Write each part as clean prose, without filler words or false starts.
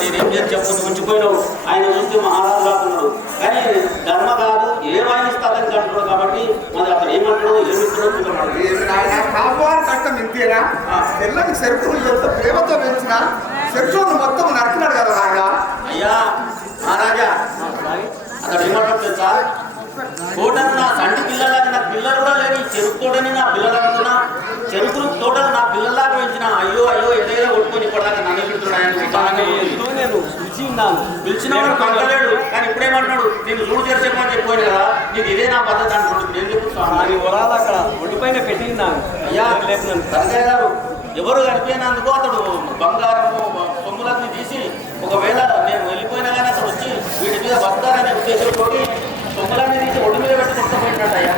నేనేం చేసి చెప్పుకుంటూ ఉంచిపోయినావు. ఆయన చూస్తే మహారాజు కాకున్నాడు, కానీ ధర్మ కాదు ఏమైనా ఇస్తాదని అంటున్నాడు. కాబట్టి మరి అతను ఏమంటాడు ఏమిస్తాడో కాపాడు కష్టం ఇంతేనా? తెల్లని సెరుకులు ఎంత ప్రేమతో పెంచిన సెరుకులు మొత్తం నరికినాడు కదా నాయన. అయ్యా మహారాజా, అతడు ఏమంటాడు తెలుసా? తోటను నా సంటి పిల్లలాగా నా పిల్లలు కూడా లేని చెరుకు తోటని నా పిల్లలనుకున్నా, చెరుకు తోటను నా పిల్లలాగా పెంచిన. అయ్యో అయ్యో ఎదైనా కొట్టుకొని ఇప్పటిదాకా నన్ను పిలుస్తున్నాడు. నేను పిలిచిన వాడు పండలేడు, కానీ ఇప్పుడేమంటున్నాడు నీకు చూడు చేసేమని చెప్పాను కదా, నీకు ఇదే నా పద్ధతి అనుకుంటుంది. నేను చెప్తున్నాను వరాలు అక్కడ ఒడిపైన పెట్టినాను. అయ్యా తండ్రి గారు, ఎవరు చనిపోయినందుకు అతడు బంగారము సొమ్ములన్నీ తీసి, ఒకవేళ నేను వెళ్ళిపోయినా కానీ అతడు వచ్చి వీటి మీద బతారనే ఉద్దేశంతో సొమ్ములన్నీ తీసి ఒడి మీద పెట్టి కొట్టపోయినట్టయ్యా.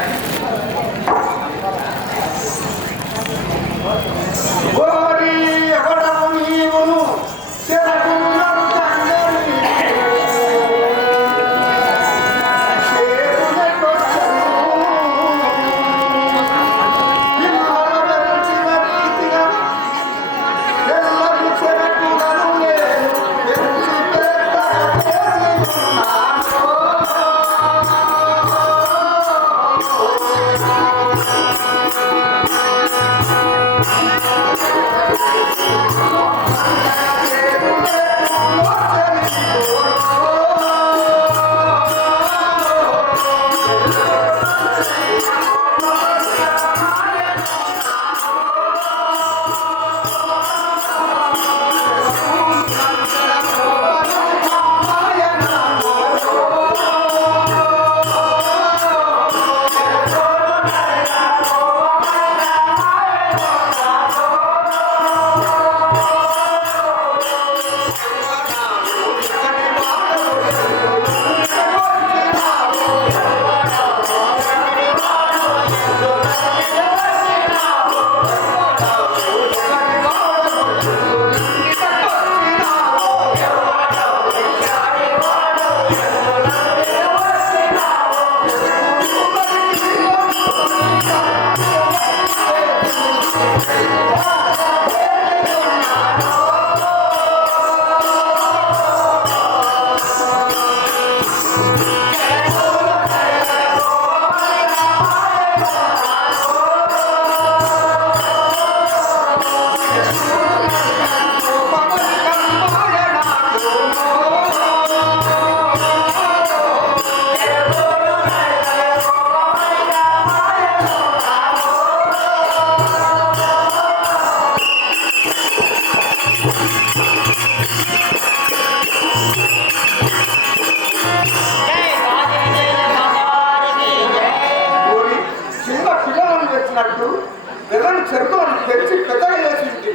చెరుకులను తెరిచి పెద్దగా చేసి ఉంటుంది.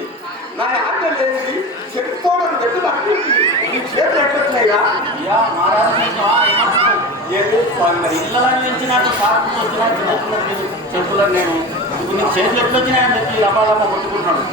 నా ఆజ్ఞ లేని చెరుకుతోడని పెట్టి నాకు నీ చేతులు ఎట్టొచ్చినాయిగా. ఇళ్ళని పెంచినట్టు సాకు చెప్పులను నేను ఇప్పుడు నీకు చేతులు ఎట్లొచ్చినాయని చెప్పి అపాదమ్మ కొట్టుకుంటున్నాడు.